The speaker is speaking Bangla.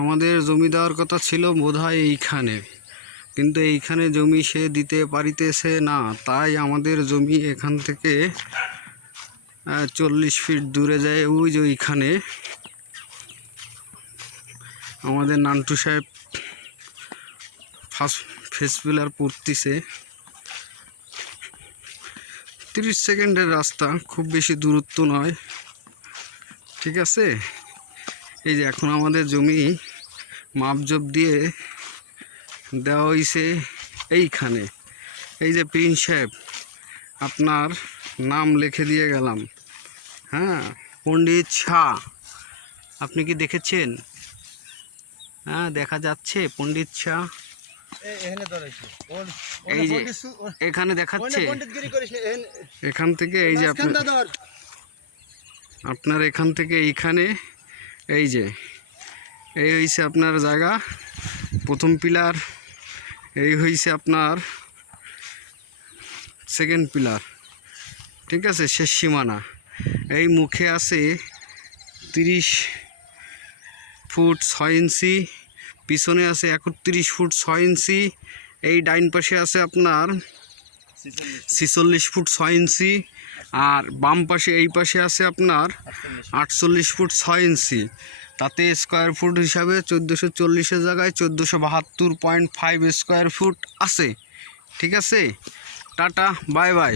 আমাদের জমি দেওয়ার কথা ছিল বোধহয় এইখানে, কিন্তু এইখানে জমি সে দিতে পারিতেছে না। তাই আমাদের জমি এখান থেকে 40 ফিট দূরে যায়। ওই যে ওইখানে আমাদের নান্টু সাহেব ফার্স্ট ফেস পিলার পড়তিছে। 30 সেকেন্ডের রাস্তা, খুব বেশি দূরত্ব নয়, ঠিক আছে। এই যে এখন আমাদের জমি মাপজোপ দিয়ে দেওয়া হয়েছে এইখানে। এই যে প্রিন্স সাহেব, আপনার নাম লিখে দিয়ে গেলাম। হ্যাঁ, পণ্ডিত শাহ, আপনি কি দেখেছেন? হ্যাঁ, দেখা যাচ্ছে পণ্ডিত শাহ। এই যে এখানে দেখাচ্ছে, এখান থেকে এই যে আপনার এখান থেকে এইখানে, এই যে এই হয়েছে আপনার জায়গা, প্রথম পিলার। এই হয়েছে আপনার সেকেন্ড পিলার, ঠিক আছে, শেষ সীমানা। এই মুখে আছে 30 ফুট 6 ইঞ্চি, পিছনে আছে 31 ফুট 6 ইঞ্চি, এই ডাইন পাশে আছে আপনার 46 ফুট 6 ইঞ্চি, আর বাম পাশে এই পাশে আছে আপনার 48 ফুট 6 ইঞ্চি। তাতে স্কোয়ার ফুট হিসাবে 1440-এর জায়গায় 1472.5 স্কোয়ার ফুট আছে, ঠিক আছে। Tata, bye bye.